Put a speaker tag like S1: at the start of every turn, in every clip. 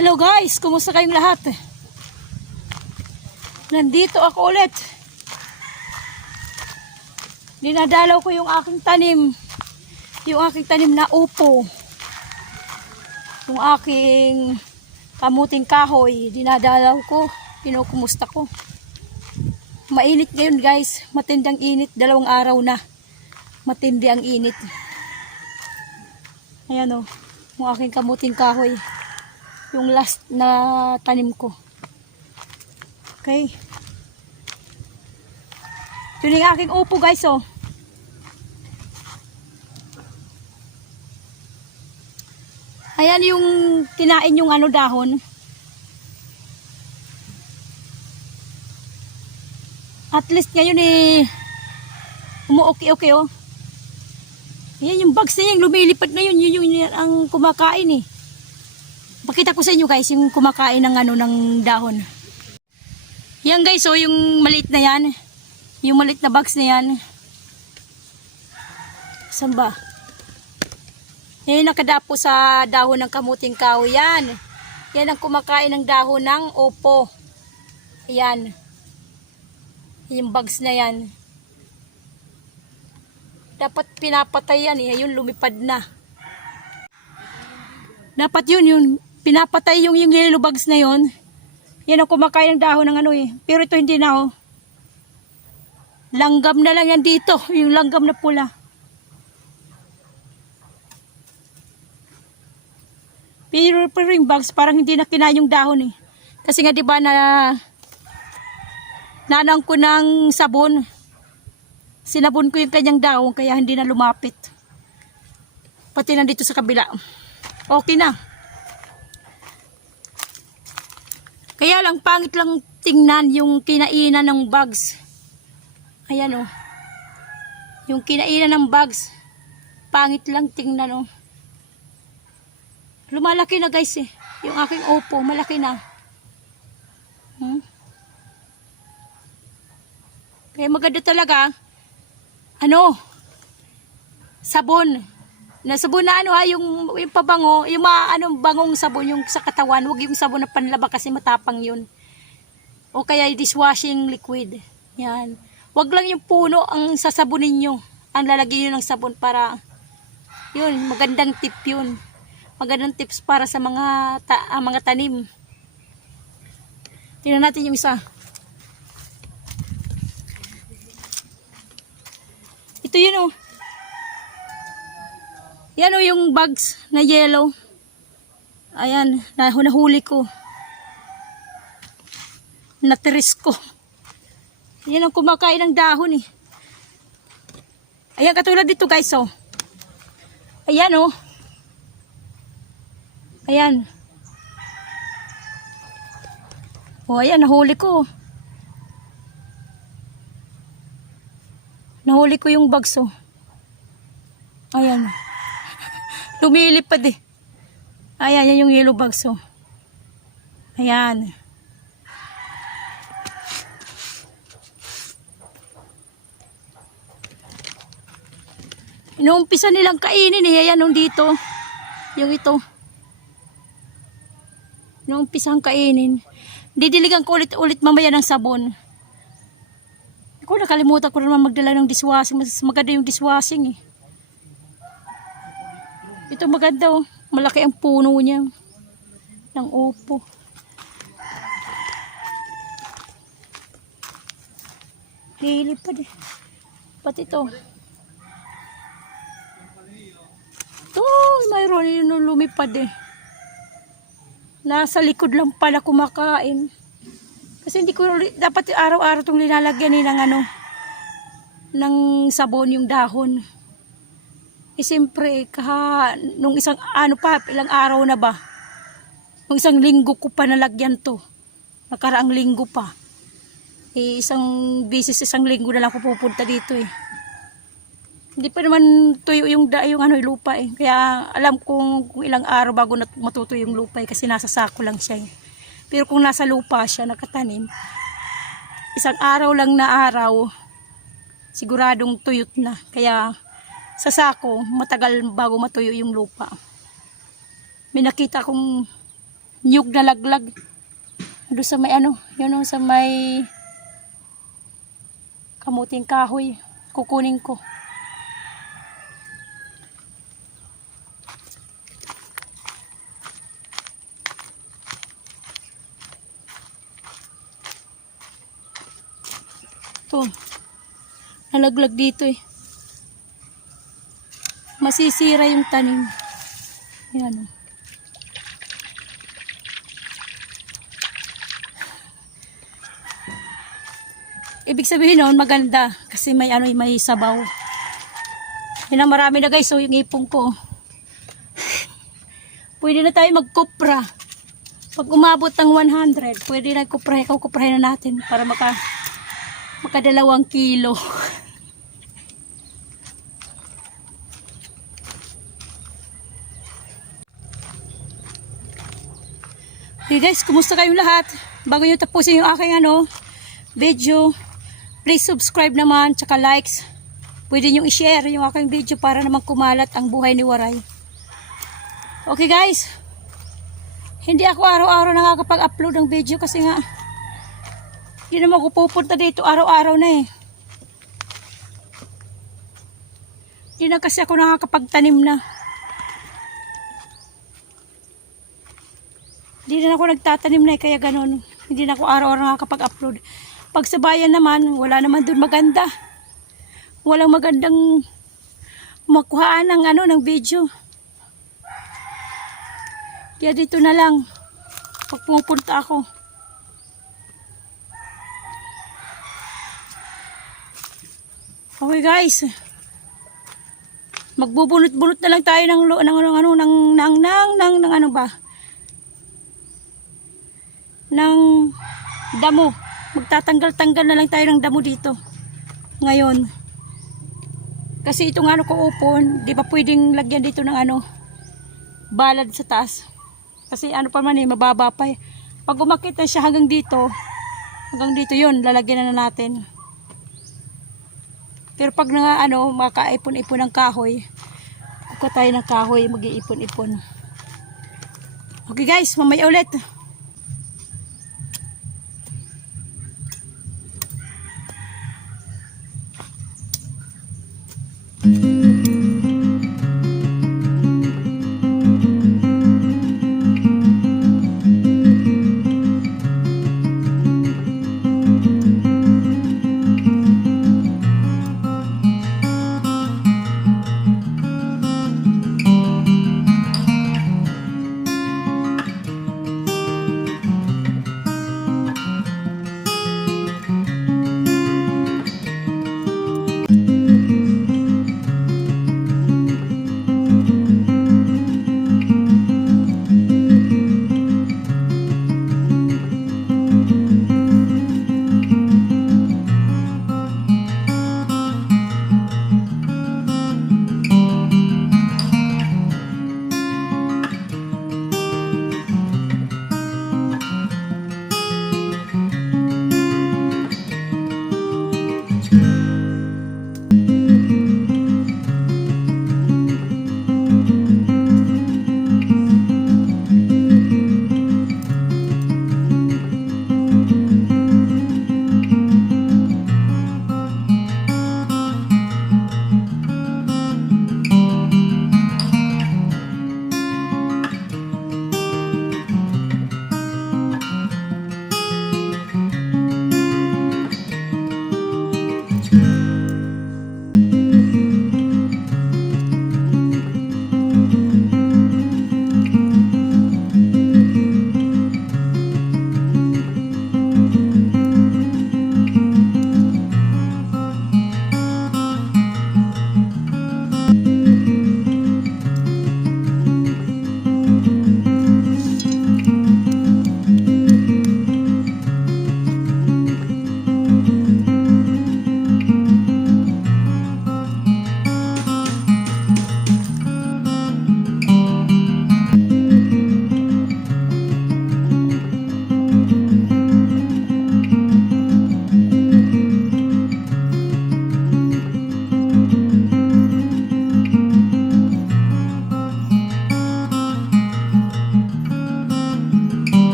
S1: Hello guys, kumusta kayong lahat? Nandito ako ulit. Dinadalaw ko yung aking tanim. Yung aking tanim na upo. Yung aking kamuting kahoy. Dinadalaw ko. Pinukumusta ko. Mainit ngayon guys. Matindang init. Dalawang araw na. Matindi ang init. Ayan o. Yung aking kamuting kahoy yung last na tanim ko. Okay. Yun yung aking upo guys oh. Ayan yung kinain yung ano dahon. At least ngayon eh umuoki-oki oh. Ayan yung bugs na yan, lumilipad na yun, yun yung yun ang kumakain eh. Pakita ko sa inyo guys yung kumakain ng ano ng dahon. Yan guys, oh yung maliit na yan. Yung maliit na bugs na yan. Saan ba? Yung nakadapo sa dahon ng kamuting kahoy. Yan. Yan ang kumakain ng dahon ng opo. Yan. Yung bugs na yan. Dapat pinapatay yan eh. Yung lumipad na. Dapat yun, yun. Pinapatay yung, yung yellow bugs na yon. Yan ang kumakain ng dahon ng ano eh. Pero ito hindi na oh. Langgam na lang yan dito. Yung langgam na pula. Pero, pero yung bugs parang hindi na kinain yung dahon eh. Kasi nga 'di ba na nanang ko ng sabon. Sinabon ko yung kanyang dahon kaya hindi na lumapit. Pati nandito sa kabila. Okay na. Kaya lang pangit lang tingnan yung kinainan ng bugs. Ayan oh. Yung kinainan ng bugs. Pangit lang tingnan oh. Lumalaki na guys eh. Yung aking opo, malaki na. Hmm? Kaya maganda talaga. Ano? Sabon. Na sabon na ano ha, yung, yung pabango, yung mga anong bangong sabon yung sa katawan, huwag yung sabon na panlaba kasi matapang yun. O kaya dishwashing liquid. Yan. Huwag lang yung puno ang sasabunin nyo. Ang lalagyan nyo ng sabon para, yun, magandang tip yun magandang tips para sa mga ta ah, mga tanim. Tingnan natin yung isa. Ito yun oh. Yan oh yung bugs na yellow. Ayan, nahuli ko. Natiris ko. Yan ang kumakain ng dahon eh. Ayan katulad dito guys oh. Ayan oh. Ayan. O, ayan, nahuli ko. Nahuli ko yung bags, oh. Ayan. Lumilipad eh. Ayan, yan yung yellow bags, oh. Ayan. Inuumpisa nilang kainin eh. Ayan, nung dito. Yung ito. Nung umpisang kainin. Didiligan ko ulit-ulit mamaya ng sabon. Ako nakalimutan ko naman magdala ng dishwashing. Mas maganda yung dishwashing eh. Ito maganda oh. Malaki ang puno niya. Ng upo. Lilipad eh. Pati ito. Ito, mayroon yun lumipad eh. Nasa likod lang pala kumakain. Kasi hindi ko dapat araw-araw tong nilalagyan ni ng ano ng sabon yung dahon. Eh siyempre, kaha, nung isang ano pa, ilang araw na ba? Nung isang linggo ko pa nalagyan to. Nakaraang linggo pa. Eh, isang bisis, isang linggo na lang ako pupunta dito eh. Hindi pa naman tuyo yung, da, yung ano, yung lupa eh. Kaya alam kong kung ilang araw bago nat- matutuyo yung lupa eh. Kasi nasa sako lang siya eh. Pero kung nasa lupa siya, nakatanim, isang araw lang na araw, siguradong tuyot na. Kaya sa sako, matagal bago matuyo yung lupa. May nakita kong nyug na laglag. Doon sa may ano, yun o, sa may kamuting kahoy. Kukunin ko. Ito. Nalaglag dito eh. Masisira yung tanim. Yan. oh. Ibig sabihin noon maganda kasi may ano may sabaw. Yan ang marami na guys, so yung ipong ko. Pwede na tayo magkupra. Pag umabot ng 100, pwede na kuprahin, kuprahin na natin para maka makadalawang kilo. Guys, kumusta kayong lahat? Bago nyo tapusin yung aking ano, video, please subscribe naman, tsaka likes. Pwede nyo i-share yung aking video para naman kumalat ang buhay ni Waray. Okay guys, hindi ako araw-araw nakakapag-upload ng video kasi nga, hindi naman ako pupunta dito araw-araw na eh. Hindi na kasi ako nakakapagtanim na. Hindi na ako nagtatanim na eh, kaya ganun. Hindi na ako araw-araw nakakapag-upload. Pag sa bayan naman, wala naman doon maganda. Walang magandang makuhaan ng ano, ng video. Kaya dito na lang. Pag pumupunta ako. Okay guys. Magbubunot-bunot na lang tayo ng lo- ng ano ano ng ng ng ng, ng ano ba? Ng damo. Magtatanggal-tanggal na lang tayo ng damo dito. Ngayon. Kasi itong ano ko upon, di ba pwedeng lagyan dito ng ano balad sa taas. Kasi ano pa man eh, mababa pa eh. Pag umakit na siya hanggang dito, hanggang dito yon lalagyan na, na natin. Pero pag na ano, makaipon-ipon ng kahoy, kuha tayo ng kahoy, mag-iipon-ipon. Okay guys, mamaya ulit.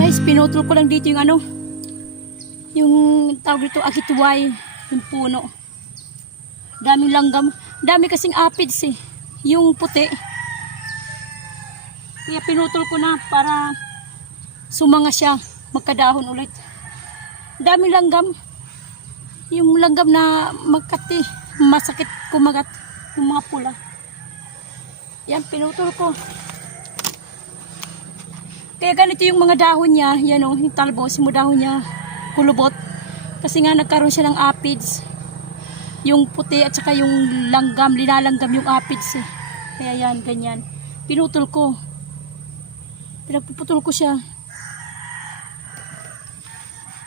S1: Guys, pinutol ko lang dito yung ano, yung tawag dito, akituway, yung puno. Daming langgam. Dami kasing apids eh. Yung puti. Kaya pinutol ko na para sumanga siya, magkadahon ulit. Daming langgam. Yung langgam na magkati, masakit kumagat, yung mga pula. Yan, pinutol ko. Kaya ganito yung mga dahon niya, yan o, yung talbos, yung dahon niya, kulubot. Kasi nga nagkaroon siya ng aphids. Yung puti at saka yung langgam, linalanggam yung aphids eh. Kaya yan, ganyan. Pinutol ko. Pinagpuputol ko siya.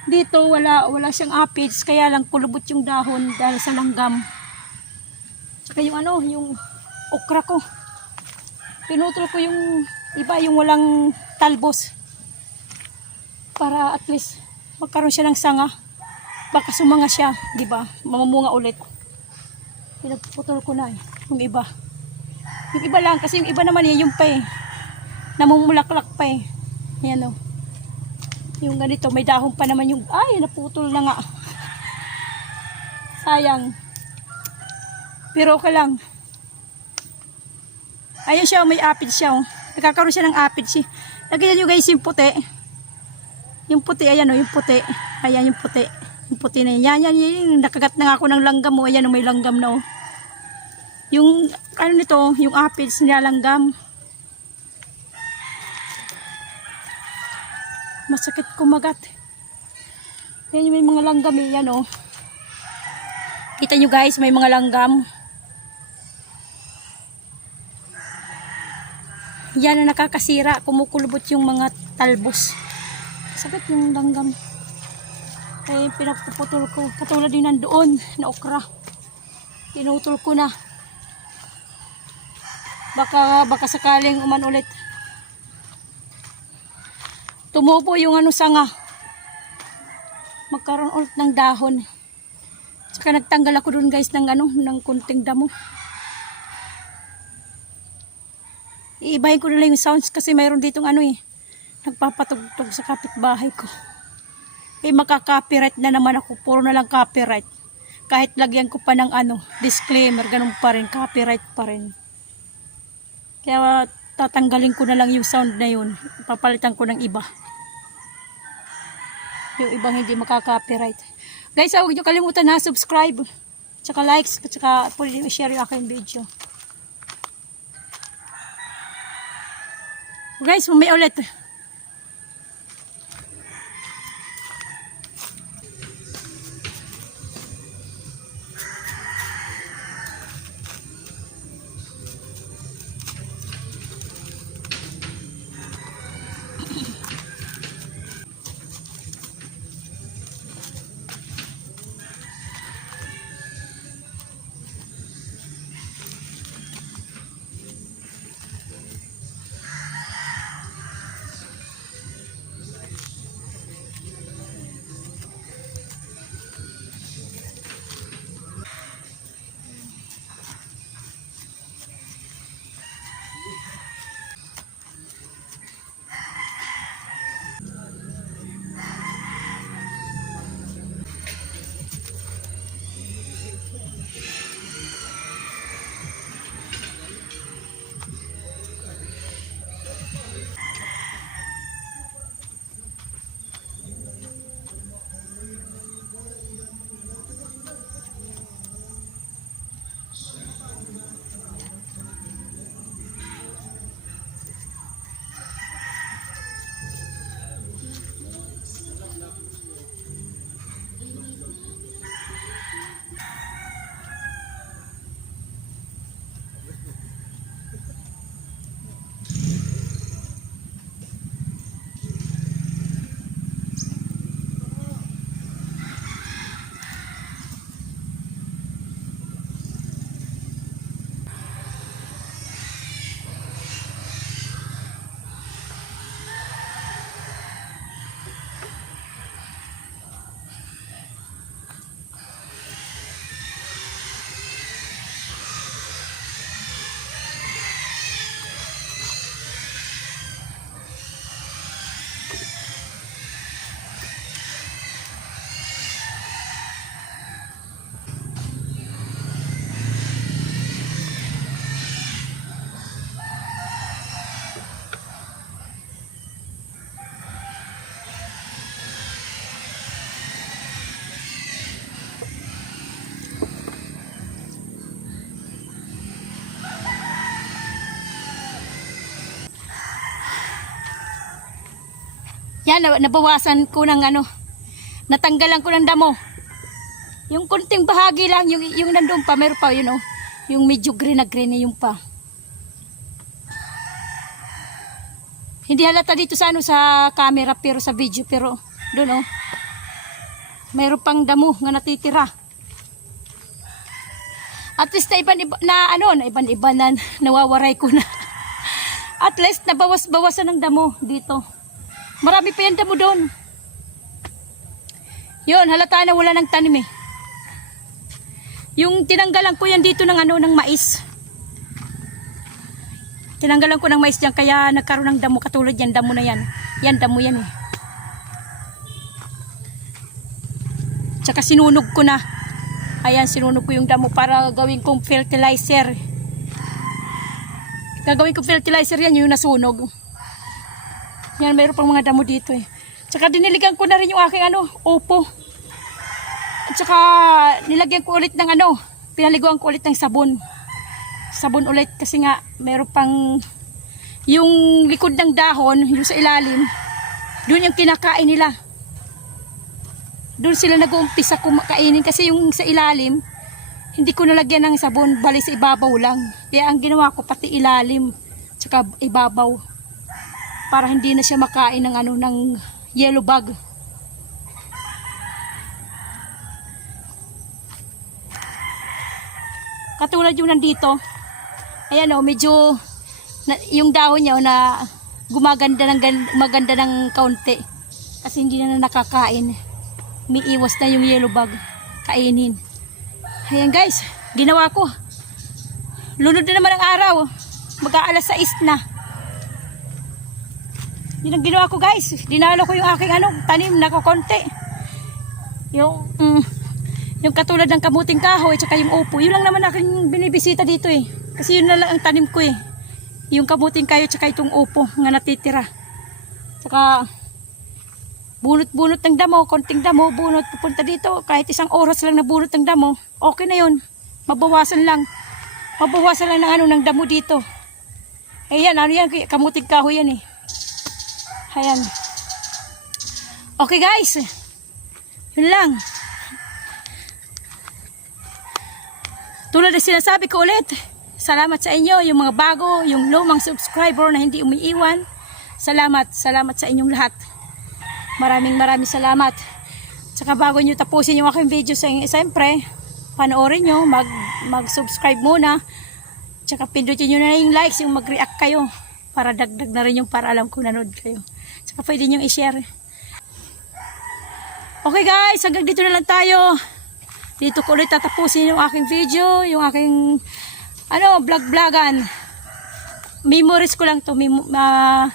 S1: Dito, wala, wala siyang aphids, kaya lang kulubot yung dahon dahil sa langgam. Tsaka yung ano, yung okra ko. Pinutol ko yung iba, yung walang talbos. Para at least magkaroon siya ng sanga. Baka sumanga siya, di ba? Mamumunga ulit. Pinagputol ko na eh, yung iba. Yung iba lang, kasi yung iba naman eh, yung pa eh. Namumulaklak pa eh. Ayan o. Yung ganito, may dahon pa naman yung, ay, naputol na nga. Sayang. Pero okay lang. Ayun siya, may apid siya. Oh. Nagkakaroon siya ng apid siya. Lagyan nyo guys yung puti. Yung puti, ayan o, yung puti. Ayan yung puti. Yung puti na yan. Yan, yan, yan. Nakagat na ako ng langgam mo. Ayan o, may langgam na o. Yung, ano nito, yung aphids nilalanggam. Masakit kumagat. Yan yung may mga langgam eh. Yan o. Kita nyo guys, may mga langgam. Yan ang nakakasira. Kumukulubot yung mga talbos. Sakit yung langgam. Kaya pinagpuputol ko. Katulad din nandoon na okra. Tinutol ko na. Baka, baka sakaling uman ulit. Tumubo yung ano sanga. Magkaroon ulit ng dahon. Saka nagtanggal ako dun guys ng ano, ng kunting damo. Iibahin ko na lang yung sounds kasi mayroon ditong ano eh. Nagpapatugtog sa kapitbahay ko. Eh makaka-copyright na naman ako. Puro na lang copyright. Kahit lagyan ko pa ng ano, disclaimer, ganun pa rin. Copyright pa rin. Kaya tatanggalin ko na lang yung sound na yun. Papalitan ko ng iba. Yung ibang hindi makaka-copyright. Guys, huwag nyo kalimutan na subscribe. Tsaka likes. Tsaka share yung aking video. Guys, may ulit. Yan, na- nabawasan ko ng ano, natanggalan ko ng damo. Yung kunting bahagi lang, yung, yung nandun pa, meron pa, yun oh. Yung medyo green na green yung pa. Hindi halata dito sa ano sa camera pero sa video pero doon oh. Mayroon pang damo nga natitira. At least na iban iba, na ano na iban iba na nawawaray ko na. At least nabawas-bawasan ng damo dito. Marami pa yan damo doon. Yun, halata na wala ng tanim eh. Yung tinanggalan ko yan dito ng ano ng mais. Tinanggalan ko ng mais diyan kaya nagkaroon ng damo katulad yan, damo na yan. Yan damo yan eh. Tsaka sinunog ko na. Ayan, sinunog ko yung damo para gawin kong fertilizer. Gagawin kong fertilizer yan, yung nasunog. Yan, mayroon pang mga damo dito eh. Tsaka diniligan ko na rin yung aking ano, opo. At saka nilagyan ko ulit ng ano, pinaliguan ko ulit ng sabon. Sabon ulit kasi nga meron pang yung likod ng dahon, yung sa ilalim, doon yung kinakain nila. Doon sila nag-uumpisa kumakainin kasi yung sa ilalim, hindi ko nalagyan ng sabon, bali sa ibabaw lang. Kaya ang ginawa ko pati ilalim, tsaka ibabaw. Para hindi na siya makain ng ano ng yellow bug. Katulad yung nandito. Ayan o, medyo na, yung dahon niya oh, na gumaganda ng gan- maganda ng kaunti. Kasi hindi na nakakain. May iwas na yung yellow bug. Kainin. Ayan guys, ginawa ko. Lunod na naman ang araw. Mag-aalas 6 na. Yun ang ginawa ko guys. Dinalo ko yung aking ano, tanim na konti. Yung, mm, yung katulad ng kamuting kahoy, tsaka yung upo. Yun lang naman aking binibisita dito eh. Kasi yun na lang ang tanim ko eh. Yung kamuting kahoy, tsaka itong upo nga natitira. Tsaka, bunot-bunot ng damo, konting damo, bunot, pupunta dito. Kahit isang oras lang na bunot ng damo, okay na yun. Mabawasan lang. Mabawasan lang ng ano, ng damo dito. Ayan, ano yan, kamuting kahoy yan eh. Ayan. Okay guys. Yun lang. Tulad na sinasabi ko ulit, salamat sa inyo, yung mga bago, yung lumang subscriber na hindi umiiwan. Salamat, salamat sa inyong lahat. Maraming maraming salamat. Tsaka bago nyo tapusin yung aking video siyempre, panoorin nyo, mag, mag-subscribe muna. Tsaka pindutin nyo na yung likes, yung mag-react kayo. Para dagdag na rin yung para alam kung nanood kayo. Tsaka pwede nyo i-share. Okay guys, hanggang dito na lang tayo. Dito ko ulit tatapusin yung aking video, yung aking ano, vlog-vlogan. Memories ko lang to. Mem- ah,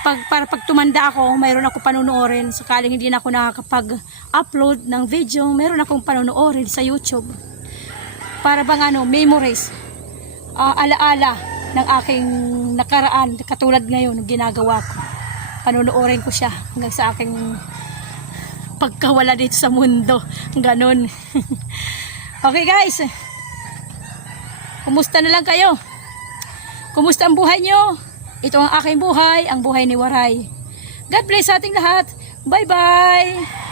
S1: pag, para pag tumanda ako, mayroon ako panunuorin. Sakaling hindi na ako nakakapag-upload ng video, mayroon akong panunuorin sa YouTube. Para bang ano, memories. Ah, alaala ng aking nakaraan, katulad ngayon, ng ginagawa ko. Panunuorin ko siya hanggang sa aking pagkawala dito sa mundo. Ganon. okay guys. Kumusta na lang kayo? Kumusta ang buhay nyo? Ito ang aking buhay, ang buhay ni Waray. God bless sa ating lahat. Bye-bye!